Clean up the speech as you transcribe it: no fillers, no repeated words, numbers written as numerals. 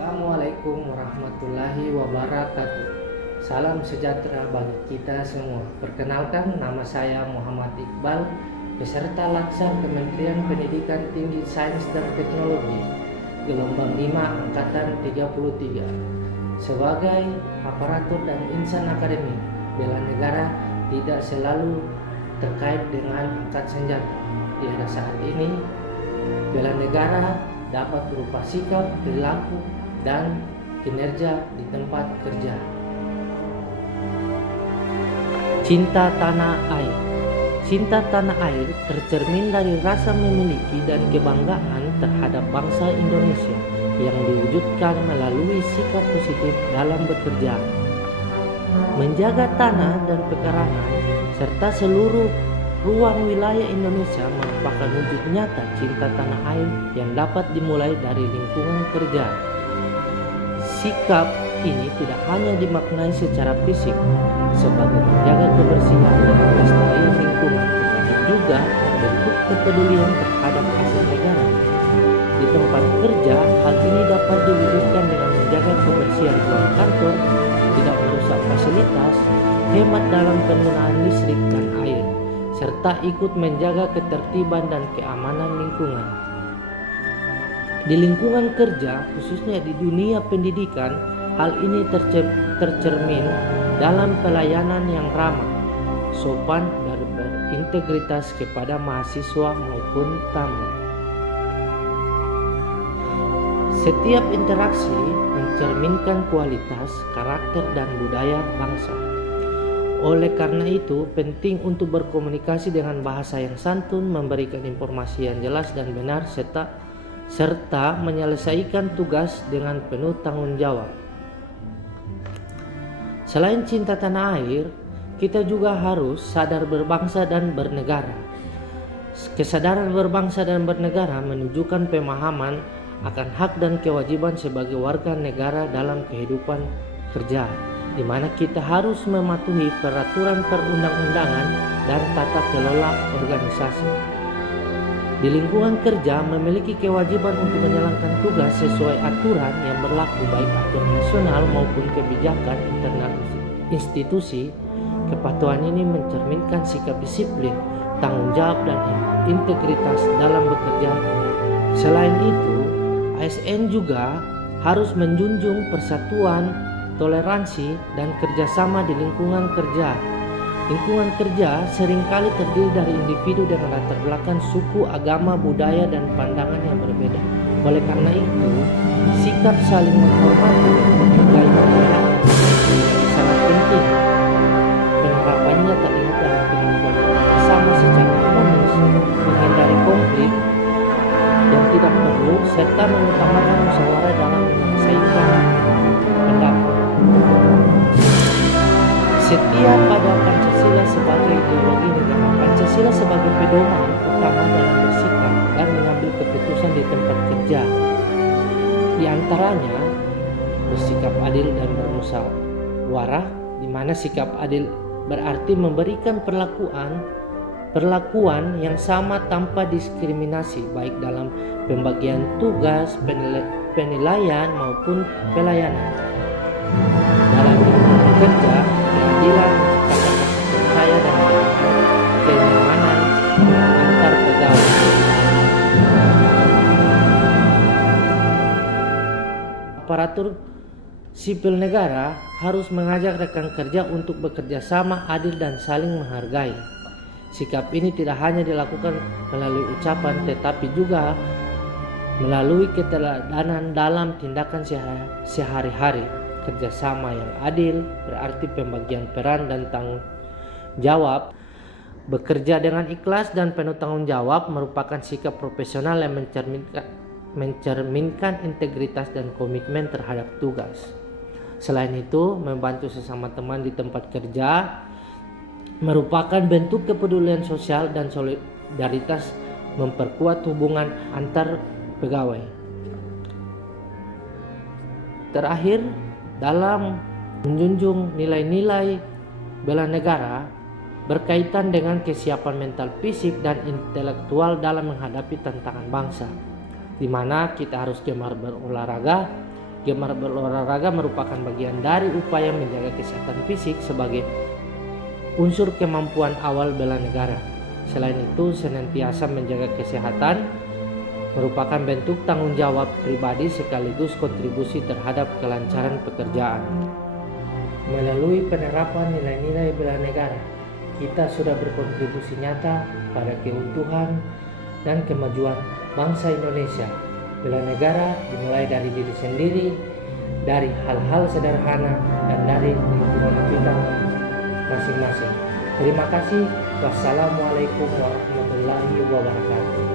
Assalamualaikum warahmatullahi wabarakatuh. Salam sejahtera bagi kita semua. Perkenalkan, nama saya Muhammad Iqbal, peserta Laksar Kementerian Pendidikan Tinggi Sains dan Teknologi, gelombang 5 angkatan 33. Sebagai aparatur dan insan akademik, bela negara tidak selalu terkait dengan angkat senjata. Di era saat ini, bela negara dapat berupa sikap, perilaku, dan kinerja di tempat kerja. Cinta tanah air. Cinta tanah air tercermin dari rasa memiliki dan kebanggaan terhadap bangsa Indonesia yang diwujudkan melalui sikap positif dalam bekerja, menjaga tanah dan pekarangan, serta seluruh ruang wilayah Indonesia merupakan wujud nyata cinta tanah air yang dapat dimulai dari lingkungan kerja. Sikap ini tidak hanya dimaknai secara fisik sebagai menjaga kebersihan dan kelestarian lingkungan, tetapi juga bentuk kepedulian terhadap aset negara. Di tempat kerja, hal ini dapat diwujudkan dengan menjaga kebersihan ruang kantor, tidak merusak fasilitas, hemat dalam penggunaan listrik dan air, serta ikut menjaga ketertiban dan keamanan lingkungan. Di lingkungan kerja, khususnya di dunia pendidikan, hal ini tercermin dalam pelayanan yang ramah, sopan, dan berintegritas kepada mahasiswa maupun tamu. Setiap interaksi mencerminkan kualitas, karakter, dan budaya bangsa. Oleh karena itu, penting untuk berkomunikasi dengan bahasa yang santun, memberikan informasi yang jelas dan benar, serta menyelesaikan tugas dengan penuh tanggung jawab. Selain cinta tanah air, kita juga harus sadar berbangsa dan bernegara. Kesadaran berbangsa dan bernegara menunjukkan pemahaman akan hak dan kewajiban sebagai warga negara dalam kehidupan kerja, di mana kita harus mematuhi peraturan perundang-undangan dan tata kelola organisasi. Di lingkungan kerja memiliki kewajiban untuk menjalankan tugas sesuai aturan yang berlaku, baik aturan nasional maupun kebijakan internal institusi. Kepatuhan ini mencerminkan sikap disiplin, tanggung jawab, dan integritas dalam bekerja. Selain itu, ASN juga harus menjunjung persatuan, toleransi, dan kerjasama di lingkungan kerja. Lingkungan kerja seringkali terdiri dari individu dengan latar belakang suku, agama, budaya, dan pandangan yang berbeda. Oleh karena itu, sikap saling menghormati dan menghargai perbedaan sangat penting. Penerapannya terlihat dalam kemampuan bersama secara harmonis, menghindari konflik yang tidak perlu, serta mengutamakan musyawarah dalam menyelesaikan pendapat. Setia pada Pancasila sebagai ideologi negara. Pancasila sebagai pedoman utama dalam bersikap dan mengambil keputusan di tempat kerja. Di antaranya bersikap adil dan bermusyawarah, di mana sikap adil berarti memberikan perlakuan yang sama tanpa diskriminasi, baik dalam pembagian tugas, penilaian maupun pelayanan. Dalam lingkungan kerja, keadilan menciptakan rasa percaya dan kenyamanan antar pegawai. Aparatur sipil negara harus mengajak rekan kerja untuk bekerja sama, adil, dan saling menghargai. Sikap ini tidak hanya dilakukan melalui ucapan, tetapi juga melalui keteladanan dalam tindakan sehari-hari. Kerjasama yang adil berarti pembagian peran dan tanggung jawab. Bekerja dengan ikhlas dan penuh tanggung jawab merupakan sikap profesional yang mencerminkan integritas dan komitmen terhadap tugas. Selain itu, membantu sesama teman di tempat kerja merupakan bentuk kepedulian sosial dan solidaritas, memperkuat hubungan antar pegawai. Terakhir, dalam menjunjung nilai-nilai bela negara berkaitan dengan kesiapan mental, fisik, dan intelektual dalam menghadapi tantangan bangsa, di mana kita harus gemar berolahraga, Gemar berolahraga merupakan bagian dari upaya menjaga kesehatan fisik sebagai unsur kemampuan awal bela negara. Selain itu, senantiasa menjaga kesehatan merupakan bentuk tanggung jawab pribadi sekaligus kontribusi terhadap kelancaran pekerjaan. Melalui penerapan nilai-nilai bela negara, kita sudah berkontribusi nyata pada keutuhan dan kemajuan bangsa Indonesia. Bela negara dimulai dari diri sendiri, dari hal-hal sederhana, dan dari lingkungan kita masing-masing. Terima kasih. Wassalamualaikum warahmatullahi wabarakatuh.